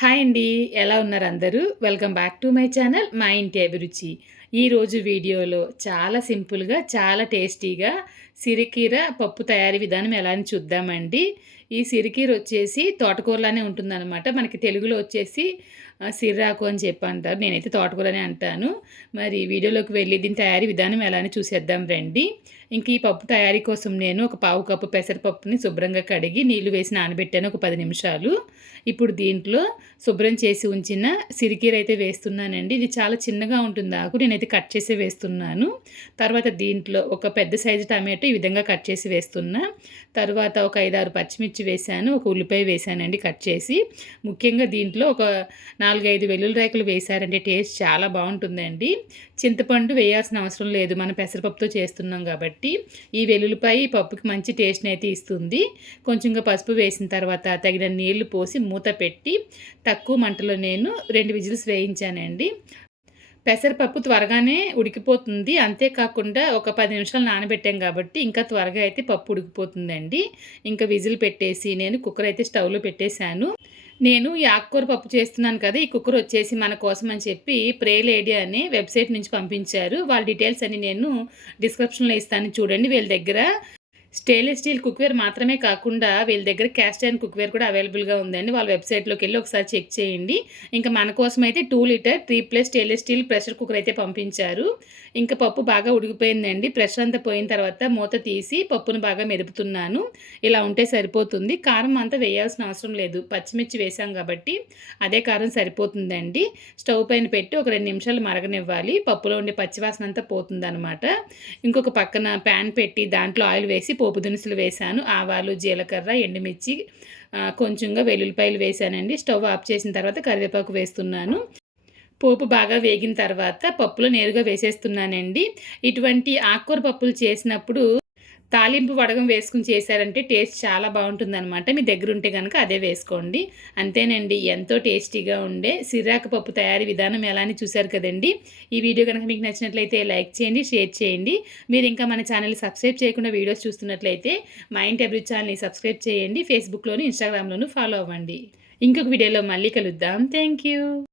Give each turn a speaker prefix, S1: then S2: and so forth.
S1: Hi అండి. ఎలా ఉన్నారు అందరూ? Welcome back to my channel మా ఇంటి అభిరుచి. ఈరోజు వీడియోలో చాలా సింపుల్గా చాలా టేస్టీగా సిరికీర పప్పు తయారీ విధానం ఎలా అని చూద్దామండి. ఈ సిరికీర వచ్చేసి తోటకూరలానే ఉంటుందన్నమాట. మనకి తెలుగులో వచ్చేసి సిర్రాకు అని చెప్పి అంటారు. నేనైతే తోటకూరనే అంటాను. మరి వీడియోలోకి వెళ్ళి దీని తయారీ విధానం ఎలా అని చూసేద్దాం రండి. ఇంక ఈ పప్పు తయారీ కోసం నేను ఒక పావు కప్పు పెసరపప్పుని శుభ్రంగా కడిగి నీళ్ళు వేసి నానబెట్టాను ఒక పది నిమిషాలు. ఇప్పుడు దీంట్లో శుభ్రం చేసి ఉంచిన సిరికీర అయితే వేస్తున్నానండి. ఇది చాలా చిన్నగా ఉంటుంది ఆకు. నేనైతే కట్ చేసి వేస్తున్నాను. తర్వాత దీంట్లో ఒక పెద్ద సైజు టమాటో ఈ విధంగా కట్ చేసి వేస్తున్నా. తర్వాత ఒక ఐదారు పచ్చిమిర్చి వేశాను ఒక ఉల్లిపాయ వేశానండి కట్ చేసి. ముఖ్యంగా దీంట్లో ఒక నాలుగైదు వెల్లుల్లి రేకులు వేశారంటే టేస్ట్ చాలా బాగుంటుందండి. చింతపండు వేయాల్సిన అవసరం లేదు మనం పెసరపప్పుతో చేస్తున్నాం కాబట్టి. ఈ వెల్లుల్లిపాయ పప్పుకి మంచి టేస్ట్ని అయితే ఇస్తుంది. కొంచెంగా పసుపు వేసిన తర్వాత తగిన నీళ్ళు పోసి మూత పెట్టి తక్కువ మంటలో నేను రెండు విజిల్స్ వేయించానండి. పెసరపప్పు త్వరగానే ఉడికిపోతుంది. అంతేకాకుండా ఒక పది నిమిషాలు నానబెట్టాం కాబట్టి ఇంకా త్వరగా అయితే పప్పు ఉడికిపోతుందండి. ఇంకా విజిల్ పెట్టేసి నేను కుక్కర్ అయితే స్టవ్లో పెట్టేశాను. నేను ఈ ఆకుకూర పప్పు చేస్తున్నాను కదా ఈ కుక్కర్ వచ్చేసి మన కోసం అని చెప్పి ప్రే లేడీ అనే వెబ్సైట్ నుంచి పంపించారు. వాళ్ళ డీటెయిల్స్ అని నేను డిస్క్రిప్షన్లో ఇస్తాను చూడండి వీళ్ళ దగ్గర. స్టెయిన్లెస్ స్టీల్ కుక్వేర్ మాత్రమే కాకుండా వీళ్ళ దగ్గర క్యాస్ట్ అండ్ కుక్వేర్ కూడా అవైలబుల్గా ఉందండి. వాళ్ళ వెబ్సైట్లోకి వెళ్ళి ఒకసారి చెక్ చేయండి. ఇంకా మన కోసం అయితే two litre three plus stainless steel pressure cooker అయితే పంపించారు. ఇంకా పప్పు బాగా ఉడికిపోయిందండి. ప్రెషర్ అంతా పోయిన తర్వాత మూత తీసి పప్పును బాగా మెదుపుతున్నాను. ఇలా ఉంటే సరిపోతుంది. కారం అంతా వేయాల్సిన అవసరం లేదు. పచ్చిమిర్చి వేసాం కాబట్టి అదే కారం సరిపోతుందండి. స్టవ్ పైన పెట్టి ఒక రెండు నిమిషాలు మరగనివ్వాలి. పప్పులో ఉండే పచ్చివాసన అంతా పోతుందనమాట ఇంకొక పక్కన ప్యాన్ పెట్టి దాంట్లో ఆయిల్ వేసి పోపు దినుసులు వేశాను ఆవాలు జీలకర్ర ఎండుమిర్చి కొంచెంగా వెల్లుల్లిపాయలు వేశానండి. స్టవ్ ఆఫ్ చేసిన తర్వాత కరివేపాకు వేస్తున్నాను. పోపు బాగా వేగిన తర్వాత పప్పులో నేరుగా వేసేస్తున్నానండి. ఇటువంటి ఆకుకూర పప్పులు చేసినప్పుడు తాలింపు వడగం వేసుకుని చేశారంటే టేస్ట్ చాలా బాగుంటుందన్నమాట. మీ దగ్గర ఉంటే కనుక అదే వేసుకోండి. అంతేనండి ఎంతో టేస్టీగా ఉండే సిరాకు పప్పు తయారీ విధానం ఎలా అని చూశారు కదండి. ఈ వీడియో కనుక మీకు నచ్చినట్లయితే లైక్ చేయండి షేర్ చేయండి. మీరు ఇంకా మన ఛానల్ సబ్స్క్రైబ్ చేయకుండా వీడియోస్ చూస్తున్నట్లయితే మైండ్ ఇంటి ఛానల్ని సబ్స్క్రైబ్ చేయండి. ఫేస్బుక్లోను ఇన్స్టాగ్రామ్లోను ఫాలో అవ్వండి. ఇంకొక వీడియోలో మళ్ళీ కలుద్దాం. Thank you